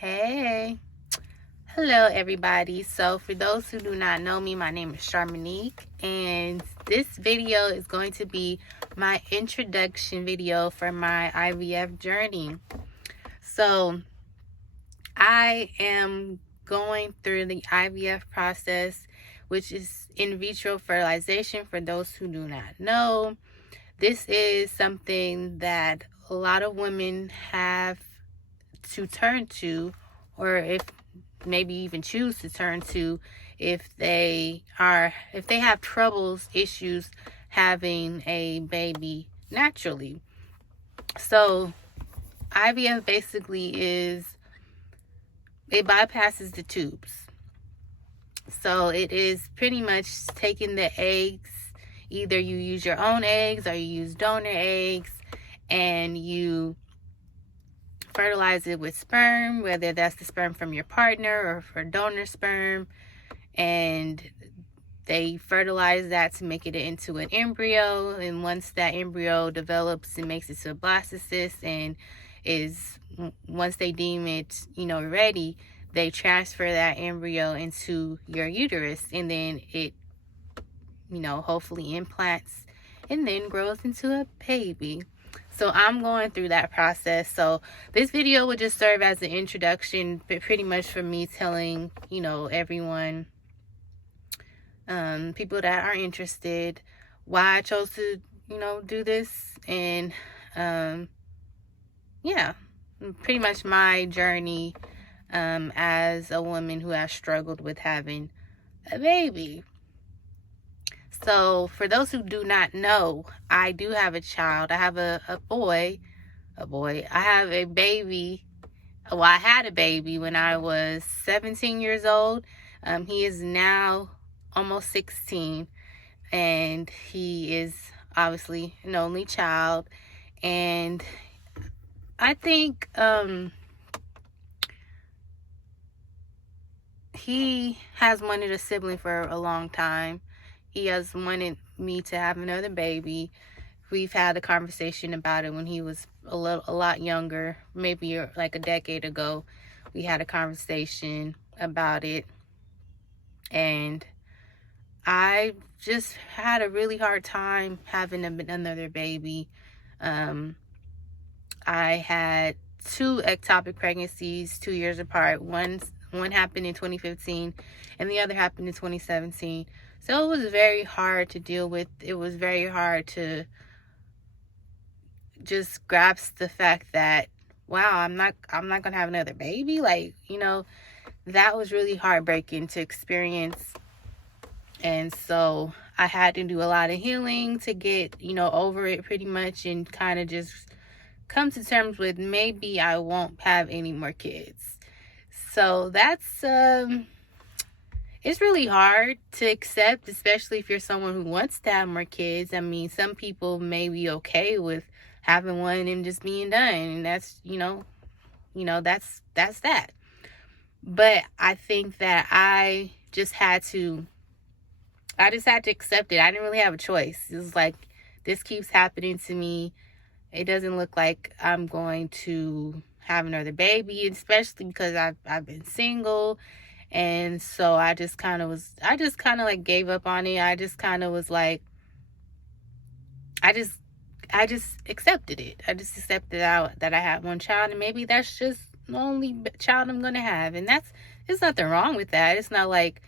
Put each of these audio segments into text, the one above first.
Hey, hello everybody. So for those who do not know me, my name is Charmonique, and this video is going to be my introduction video for my IVF journey. So I am going through the IVF process, which is in vitro fertilization. For those who do not know, this is something that a lot of women have to turn to, or if maybe even choose to turn to, if they have issues having a baby naturally. So IVF basically it bypasses the tubes. So it is pretty much taking the eggs. Either you use your own eggs or you use donor eggs, and you fertilize it with sperm, whether that's the sperm from your partner or for donor sperm, and they fertilize that to make it into an embryo. And once that embryo develops and makes it to a blastocyst and once they deem it ready, they transfer that embryo into your uterus, and then it hopefully implants and then grows into a baby. So I'm going through that process. So this video would just serve as an introduction, but pretty much for me telling, everyone, people that are interested, why I chose to, do this. And yeah, pretty much my journey as a woman who has struggled with having a baby. So for those who do not know, I do have a child. I have a boy. I have a baby. Well, I had a baby when I was 17 years old. He is now almost 16, and he is obviously an only child. And I think he has wanted a sibling for a long time. He has wanted me to have another baby. We've had a conversation about it when he was a lot younger, maybe like a decade ago. We had a conversation about it, and I just had a really hard time having another baby. I had 2 ectopic pregnancies 2 years apart. One happened in 2015 and the other happened in 2017. So it was very hard to deal with. It was very hard to just grasp the fact that, wow, I'm not gonna have another baby. Like, that was really heartbreaking to experience. And so I had to do a lot of healing to get, over it pretty much, and kind of just come to terms with maybe I won't have any more kids. So that's it's really hard to accept, especially if you're someone who wants to have more kids. I mean, some people may be okay with having one and just being done, and that's that's that. But I think that I just had to accept it. I didn't really have a choice. It was like, this keeps happening to me. It doesn't look like I'm going to have another baby, especially because I've been single. And so I just kind of like gave up on it. I just kind of was like, I just accepted it. I just accepted that I had one child, and maybe that's just the only child I'm going to have. And there's nothing wrong with that. It's not like,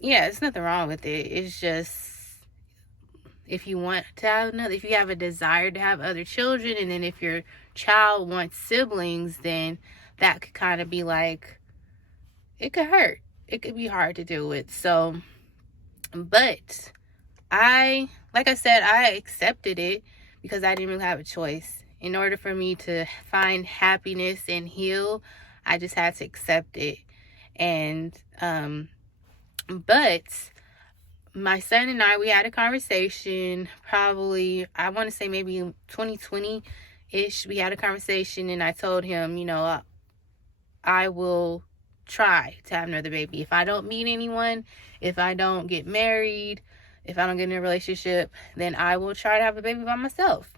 it's nothing wrong with it. It's just, if you want to have if you have a desire to have other children, and then if your child wants siblings, then that could kind of be like, it could hurt. It could be hard to deal with. So, but like I said, I accepted it because I didn't really have a choice. In order for me to find happiness and heal, I just had to accept it. And, but my son and I, we had a conversation, probably, I want to say maybe 2020-ish. We had a conversation, and I told him, I will try to have another baby. If I don't meet anyone, if I don't get married, if I don't get in a relationship, then I will try to have a baby by myself.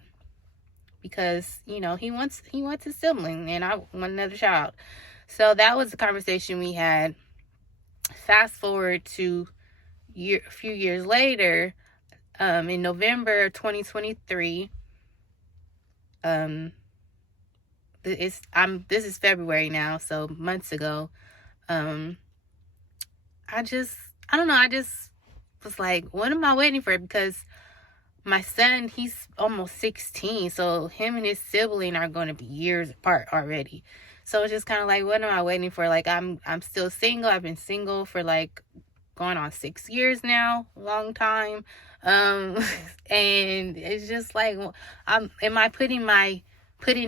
because, you know, he wants a sibling, and I want another child. So that was the conversation we had. Fast forward to a few years later, in November 2023, this is February now, so months ago. I don't know, I just was like, what am I waiting for? Because my son, he's almost 16, so him and his sibling are going to be years apart already. So it's just kind of like, what am I waiting for? Like, I'm still single. I've been single for like going on 6 years now, long time. And it's just like, am I putting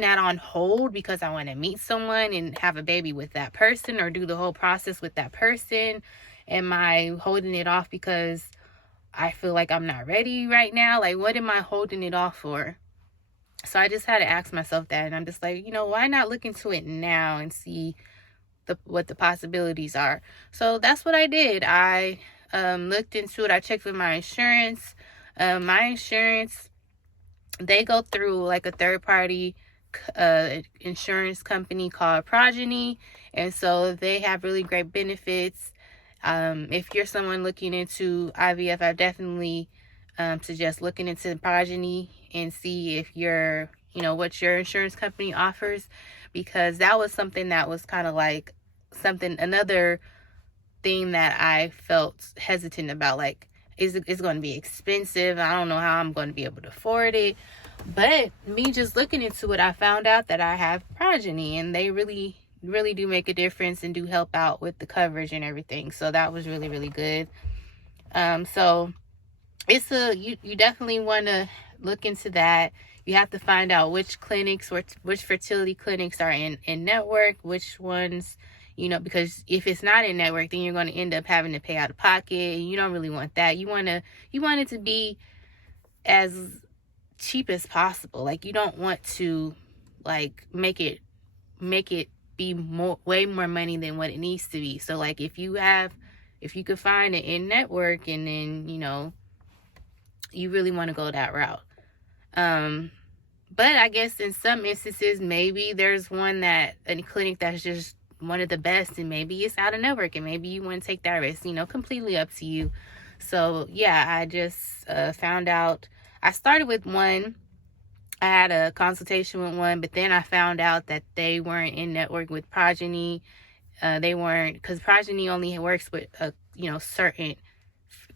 that on hold because I want to meet someone and have a baby with that person, or do the whole process with that person? Am I holding it off because I feel like I'm not ready right now? Like, what am I holding it off for? So I just had to ask myself that, and I'm just like, you know, why not look into it now and see what the possibilities are? So that's what I did. I looked into it. I checked with my insurance. My insurance, they go through like a third party insurance company called Progeny, and so they have really great benefits. If you're someone looking into IVF, I definitely suggest looking into the Progeny and see if what your insurance company offers, because that was something that was kind of like another thing that I felt hesitant about. Like, it's going to be expensive. I don't know how I'm going to be able to afford it. But me just looking into it, I found out that I have Progeny, and they really, really do make a difference and do help out with the coverage and everything. So that was really, really good. So it's you definitely want to look into that. You have to find out which clinics, which fertility clinics are in network, which ones, because if it's not in network, then you're going to end up having to pay out of pocket, and you don't really want that. You want it to be as cheap as possible. Like, you don't want to like make it be way more money than what it needs to be. So like, if you could find it in network, and then you really want to go that route. But I guess in some instances, maybe there's a clinic that's just one of the best, and maybe it's out of network, and maybe you want to take that risk, completely up to you. So yeah, I just found out. I started with one. I had a consultation with one, but then I found out that they weren't in network with Progeny. They weren't, because Progeny only works with certain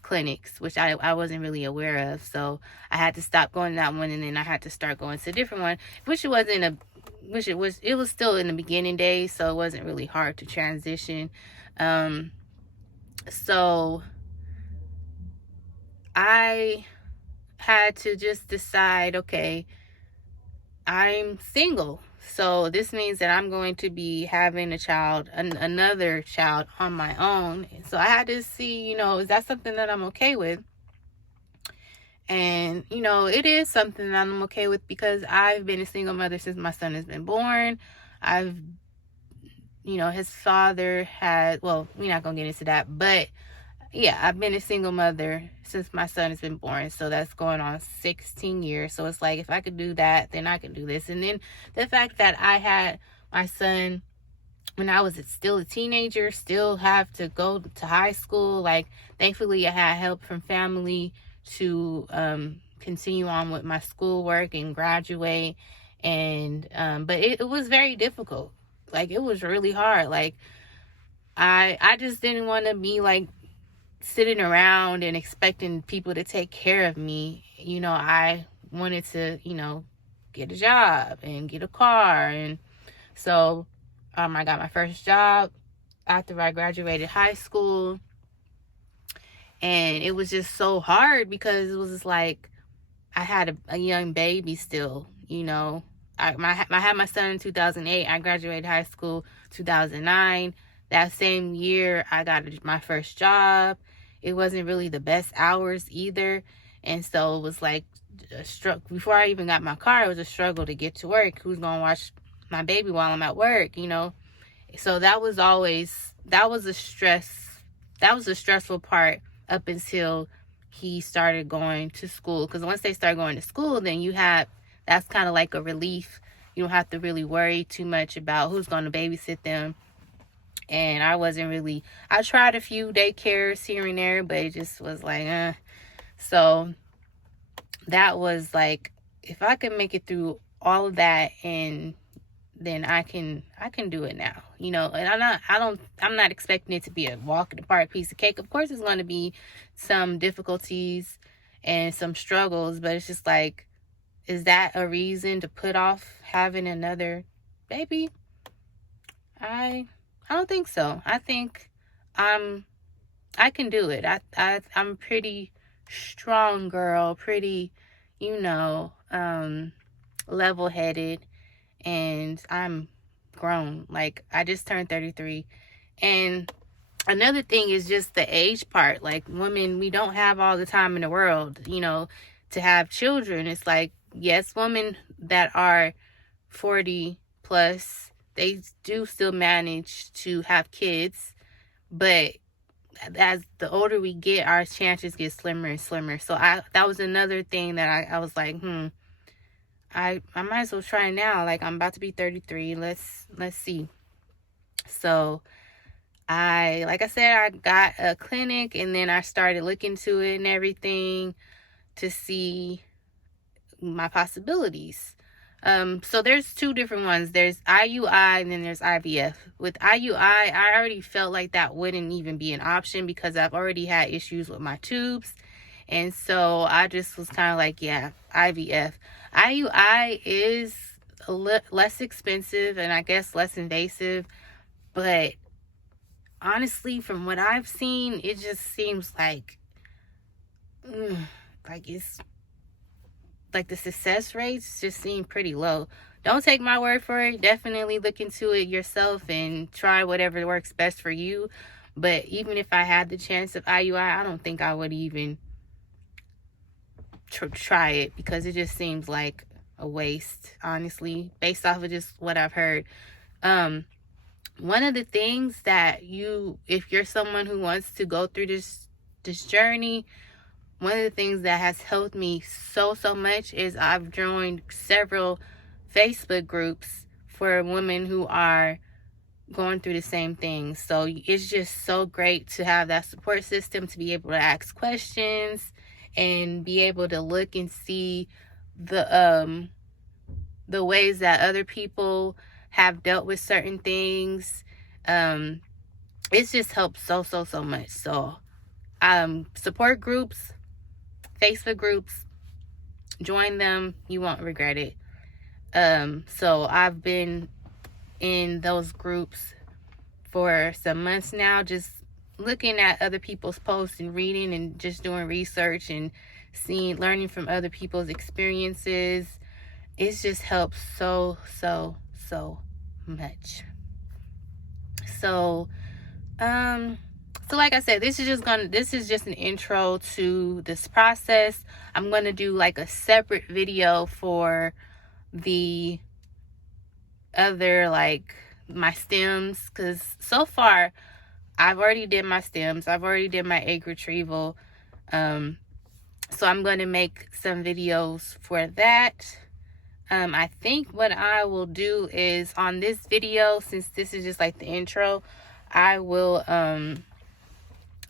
clinics, which I wasn't really aware of. So I had to stop going to that one, and then I had to start going to a different one, it was still in the beginning days, so it wasn't really hard to transition. So I had to just decide, okay, I'm single, so this means that I'm going to be having another child on my own. So I had to see, is that something that I'm okay with? And, it is something that I'm okay with, because I've been a single mother since my son has been born. His father we're not going to get into that, but yeah, I've been a single mother since my son has been born. So that's going on 16 years. So it's like, if I could do that, then I can do this. And then the fact that I had my son when I was still a teenager, still have to go to high school. Like, thankfully, I had help from family to continue on with my schoolwork and graduate. And but it was very difficult. Like, it was really hard. Like, I just didn't want to be like sitting around and expecting people to take care of me. I wanted to, get a job and get a car. And so I got my first job after I graduated high school. And it was just so hard, because it was just like, I had a young baby still, I had my son in 2008. I graduated high school 2009. That same year, I got my first job. It wasn't really the best hours either. And so it was like a struggle. Before I even got my car, it was a struggle to get to work. Who's going to watch my baby while I'm at work, So that was a stressful part up until he started going to school. Because once they start going to school, then you have that's kind of like a relief. You don't have to really worry too much about who's going to babysit them. And I tried a few daycares here and there, but it just was like, So that was like, if I could make it through all of that, and then I can do it now, and I'm not expecting it to be a walk in the park piece of cake. Of course, there's going to be some difficulties and some struggles, but it's just like, is that a reason to put off having another baby? I don't think so. I think I can do it. I'm pretty strong girl, pretty, level-headed, and I'm grown. Like, I just turned 33. And another thing is just the age part. Like, women, we don't have all the time in the world, to have children. It's like, yes, women that are 40 plus, they do still manage to have kids, but as the older we get, our chances get slimmer and slimmer. So that was another thing that I was like, I might as well try now. Like, I'm about to be 33. Let's see. So like I said, I got a clinic, and then I started looking into it and everything to see my possibilities. So there's two different ones. There's IUI and then there's IVF. With IUI, I already felt like that wouldn't even be an option because I've already had issues with my tubes. And so I just was kind of like, yeah, IVF. IUI is less expensive and I guess less invasive. But honestly, from what I've seen, it just seems like it's like the success rates just seem pretty low. Don't take my word for it. Definitely look into it yourself and try whatever works best for you. But even if I had the chance of IUI, I don't think I would even try it because it just seems like a waste, honestly, based off of just what I've heard. One of the things that if you're someone who wants to go through this journey, one of the things that has helped me so much is I've joined several Facebook groups for women who are going through the same thing. So it's just so great to have that support system, to be able to ask questions and be able to look and see the ways that other people have dealt with certain things. It's just helped so much. So support groups, Facebook groups, join them. You won't regret it. So I've been in those groups for some months now, just looking at other people's posts and reading and just doing research and learning from other people's experiences. It's just helped so much. So like I said, this is just an intro to this process. I'm going to do like a separate video for the other, like my stems, because so far I've already did my stems. I've already did my egg retrieval. So I'm going to make some videos for that. I think what I will do is on this video, since this is just like the intro, I will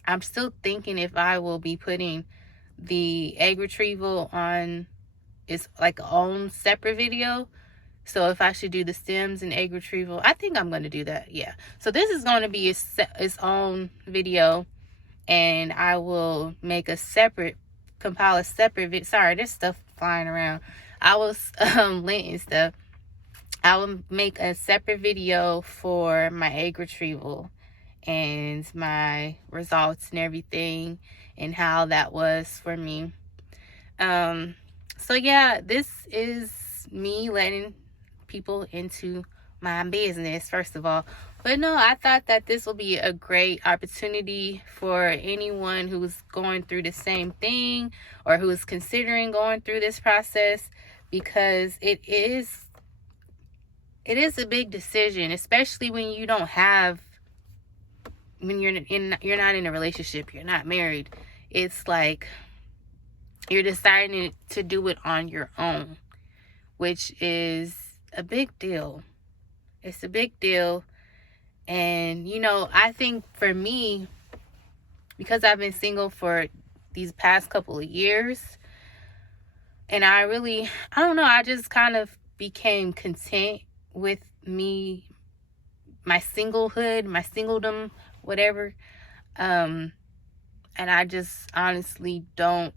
I'm still thinking if I will be putting the egg retrieval on its like own separate video. So if I should do the stems and egg retrieval, I think I'm going to do that. Yeah. So this is going to be its own video, and I will make compile a separate video. Sorry, there's stuff flying around. I was linting stuff. I will make a separate video for my egg retrieval and my results and everything and how that was for me. So yeah, this is me letting people into my business, first of all. But no, I thought that this will be a great opportunity for anyone who's going through the same thing or who is considering going through this process, because it is a big decision, especially when you don't have, when you're not in a relationship, you're not married. It's like you're deciding to do it on your own, which is a big deal. It's a big deal. And, I think for me, because I've been single for these past couple of years, and I don't know, I just kind of became content with me, my singlehood, my singledom, whatever. And I just honestly don't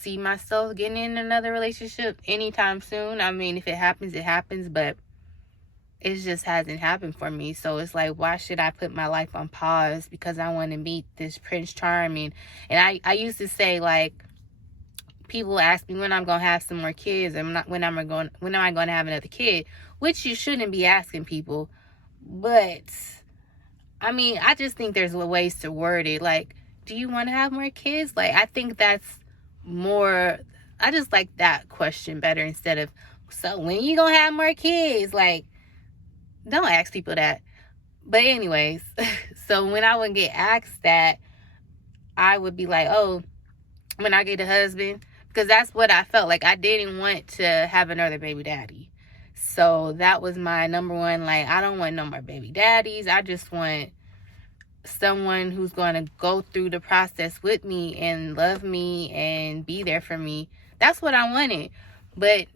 see myself getting in another relationship anytime soon. I mean, if it happens, it happens, but it just hasn't happened for me. So it's like, why should I put my life on pause because I want to meet this Prince Charming? And I used to say, like, people ask me when I'm going to have some more kids, and when am I going to have another kid, which you shouldn't be asking people. But I mean, I just think there's ways to word it. Like, do you want to have more kids? Like, I think that's more, I just like that question better instead of, so when you gonna have more kids? Like, don't ask people that. But anyways, so when I would get asked that, I would be like, oh, when I get a husband, because that's what I felt like. I didn't want to have another baby daddy. So that was my number one. Like, I don't want no more baby daddies. I just want someone who's going to go through the process with me and love me and be there for me. That's what I wanted. But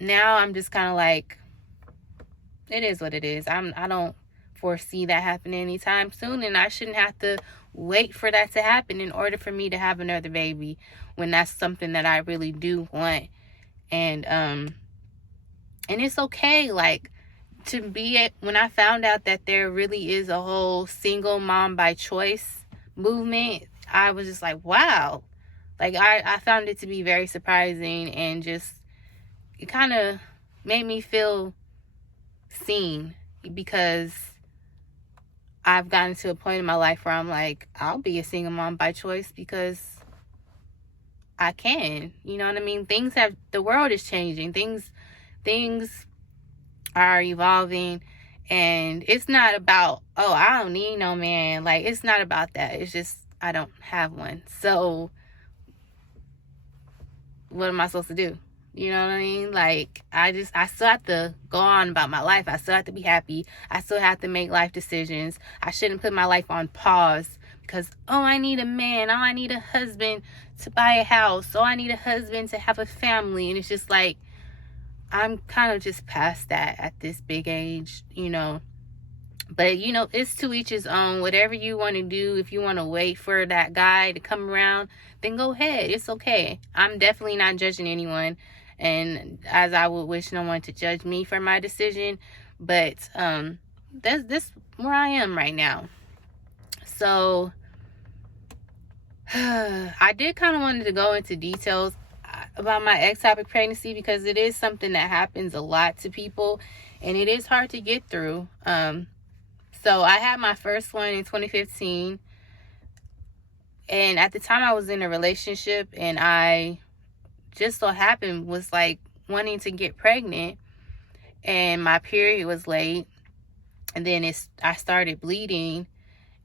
now I'm just kind of like, it is what it is. I don't foresee that happening anytime soon, and I shouldn't have to wait for that to happen in order for me to have another baby when that's something that I really do want. And it's okay, like, when I found out that there really is a whole single mom by choice movement, I was just like, wow. Like, I found it to be very surprising, and just, it kind of made me feel seen, because I've gotten to a point in my life where I'm like, I'll be a single mom by choice because I can. You know what I mean? The world is changing. Things are evolving, and it's not about, oh, I don't need no man. Like, it's not about that. It's just, I don't have one. So what am I supposed to do? You know what I mean? Like, I still have to go on about my life. I still have to be happy. I still have to make life decisions. I shouldn't put my life on pause because, oh, I need a man. Oh, I need a husband to buy a house. Oh, I need a husband to have a family. And it's just like, I'm kind of just past that at this big age, But, it's to each his own. Whatever you want to do, if you want to wait for that guy to come around, then go ahead. It's okay. I'm definitely not judging anyone. And as I would wish no one to judge me for my decision. But that's where I am right now. So I did kind of wanted to go into details about my ectopic pregnancy, because it is something that happens a lot to people, and it is hard to get through. So I had my first one in 2015, and at the time I was in a relationship, and I just so happened was like wanting to get pregnant, and my period was late, and then I started bleeding.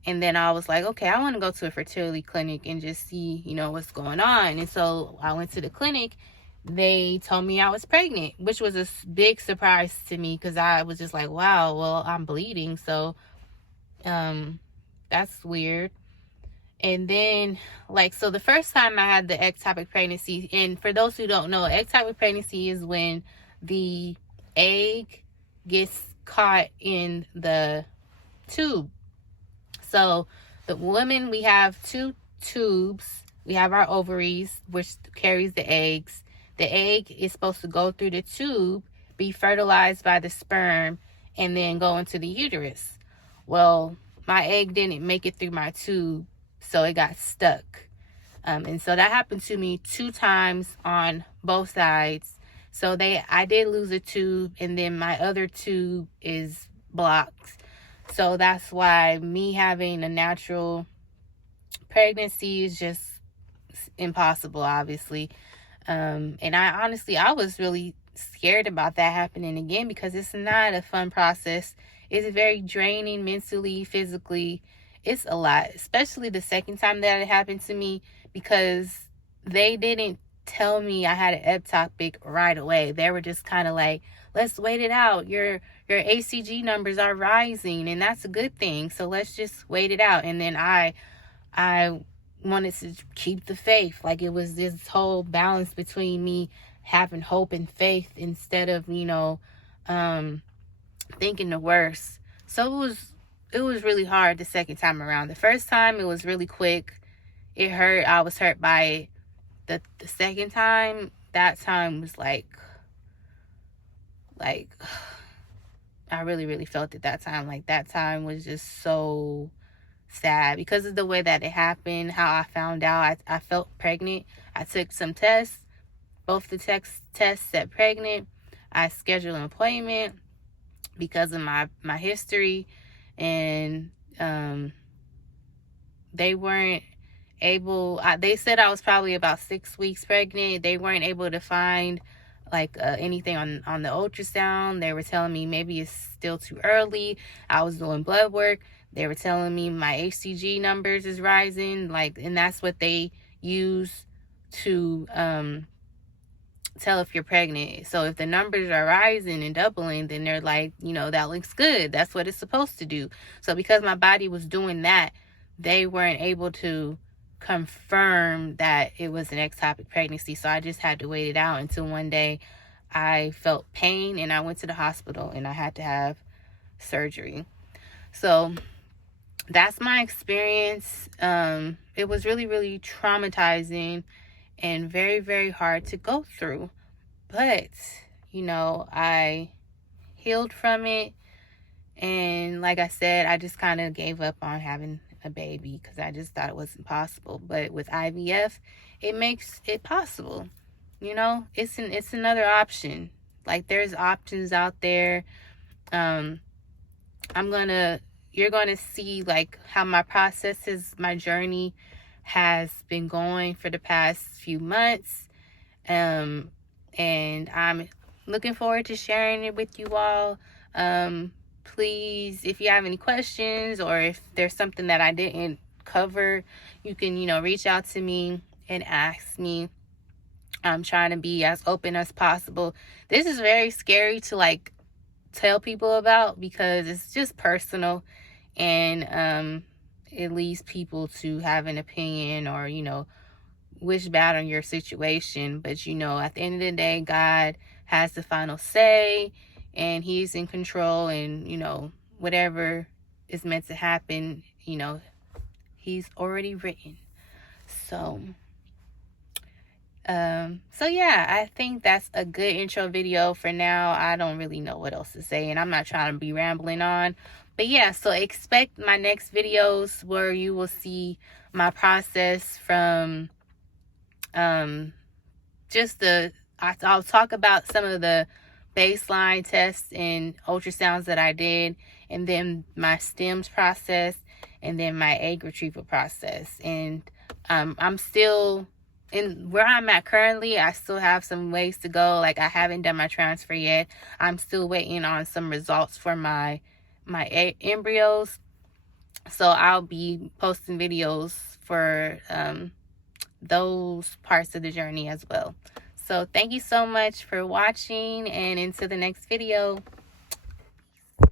And then I was like, okay, I want to go to a fertility clinic and just see, what's going on. And so I went to the clinic. They told me I was pregnant, which was a big surprise to me, because I was just like, wow, well, I'm bleeding. So that's weird. And then, so the first time I had the ectopic pregnancy, and for those who don't know, ectopic pregnancy is when the egg gets caught in the tube. So the women, we have two tubes. We have our ovaries, which carries the eggs. The egg is supposed to go through the tube, be fertilized by the sperm, and then go into the uterus. Well, my egg didn't make it through my tube, so it got stuck. And so that happened to me 2 times on both sides. So I did lose a tube, and then my other tube is blocked. So that's why me having a natural pregnancy is just impossible, obviously. And I was really scared about that happening again, because it's not a fun process. It's very draining mentally, physically. It's a lot, especially the second time that it happened to me, because they didn't tell me I had an ectopic right away. They were just kind of like, let's wait it out. Your HCG numbers are rising, and that's a good thing. So let's just wait it out. And then I wanted to keep the faith. Like, it was this whole balance between me having hope and faith instead of, thinking the worst. So it was really hard the second time around. The first time it was really quick. It hurt. I was hurt by it. The second time, that time was like I really, really felt it that time. Like, that time was just so sad because of the way that it happened, how I found out I felt pregnant. I took some tests. Both the tests said pregnant. I scheduled an appointment because of my history, and they weren't able, they said I was probably about 6 weeks pregnant. They weren't able to find like anything on the ultrasound. They were telling me maybe it's still too early. I was doing blood work. They were telling me my HCG numbers is rising, like, and that's what they use to tell if you're pregnant. So if the numbers are rising and doubling, then they're like, that looks good. That's what it's supposed to do. So because my body was doing that, they weren't able to confirm that it was an ectopic pregnancy. So I just had to wait it out until one day I felt pain and I went to the hospital and I had to have surgery. So that's my experience. It was really, really traumatizing and very, very hard to go through. But, I healed from it. And like I said, I just kind of gave up on having a baby because I just thought it wasn't possible. But with IVF, it makes it possible. It's another option. Like, there's options out there. You're gonna see like how my journey has been going for the past few months. And I'm looking forward to sharing it with you all. Please, if you have any questions or if there's something that I didn't cover, you can, reach out to me and ask me. I'm trying to be as open as possible. This is very scary to like tell people about because it's just personal, and it leads people to have an opinion or, wish bad on your situation. But, at the end of the day, God has the final say and he's in control, and, whatever is meant to happen, he's already written. So yeah, I think that's a good intro video for now. I don't really know what else to say, and I'm not trying to be rambling on. But yeah, so expect my next videos where you will see my process from I'll talk about some of the baseline tests and ultrasounds that I did, and then my stems process, and then my egg retrieval process. And I'm still in where I'm at currently. I still have some ways to go. Like, I haven't done my transfer yet. I'm still waiting on some results for my embryos. So I'll be posting videos for those parts of the journey as well. So thank you so much for watching, and until the next video.